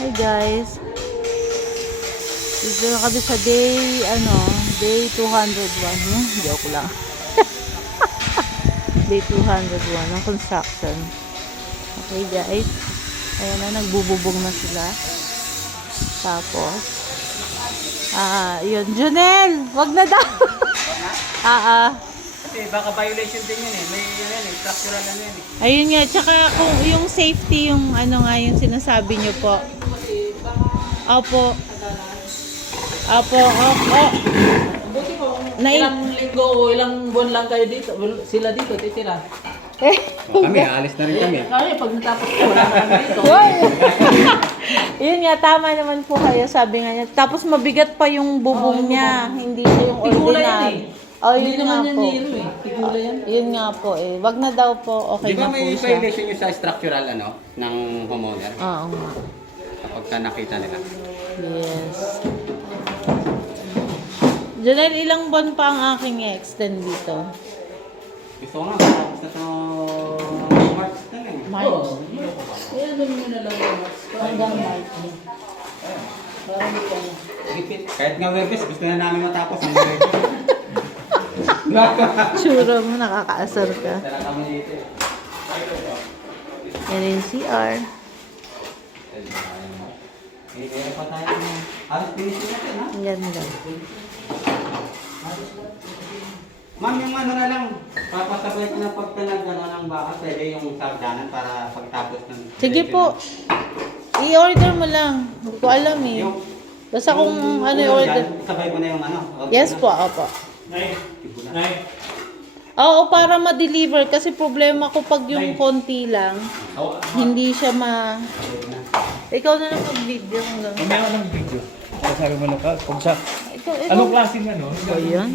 Hi guys. Dito na kami sa day 201. Joke lang. Day 201 ng construction. Okay guys. Ayan na, nagbububog na sila. Tapos, yun. Junel! Wag na daw! Kasi baka violation din yun eh. May structural ano yan eh. Ayun nga, tsaka kung yung safety, yung yung sinasabi nyo po. Opo. Opo. Buti mo, ilang linggo o ilang buwan lang kayo dito, sila dito, titira. Kami, aalis na rin kami. Kaya pag natapos ko, wala na kami dito. Yun nga, tama naman po kayo, sabi nga niya. Tapos mabigat pa yung bubong niya, hindi siya yung Tigula yan ordinary. eh. Oh, Hindi yun nga naman yan po. nilo eh. Tigula yan. Yun nga po eh. Wag na daw po, okay Di ba na po may siya. violation nyo sa structural ng homeowner? Oo nga. Kapag nakita nila. Yes. Janelle, ilang buwan pa ang aking extend dito? Gusto ko nga, tapos na ito March na lang. March? Kaya doon mo na lang yung Hanggang March. parang ito. Repeat. Kahit nga Webes, gusto na namin matapos ang Webes. Sure mo, nakakaasar ka. Tara kami dito eh. Yan yung CR. Meron pa tayo. Halos finishing natin ha? Ang ganda. Ma'am, yung na lang, papasabay ko na pagka ng baka, pwede yung sardanan para pagtapos ng... Sige po. I-order mo lang. Hindi ko alam eh. Basta kung ano yung order. Sabay mo na yung Yes po, opo. Oo, para ma-deliver. Kasi problema ko pag yung konti lang, hindi siya Ikaw na lang mag-video hanggang. Meron ng video. Sabi mo na ka, kung sa Ikaw. anong klaseng ano? So, yun.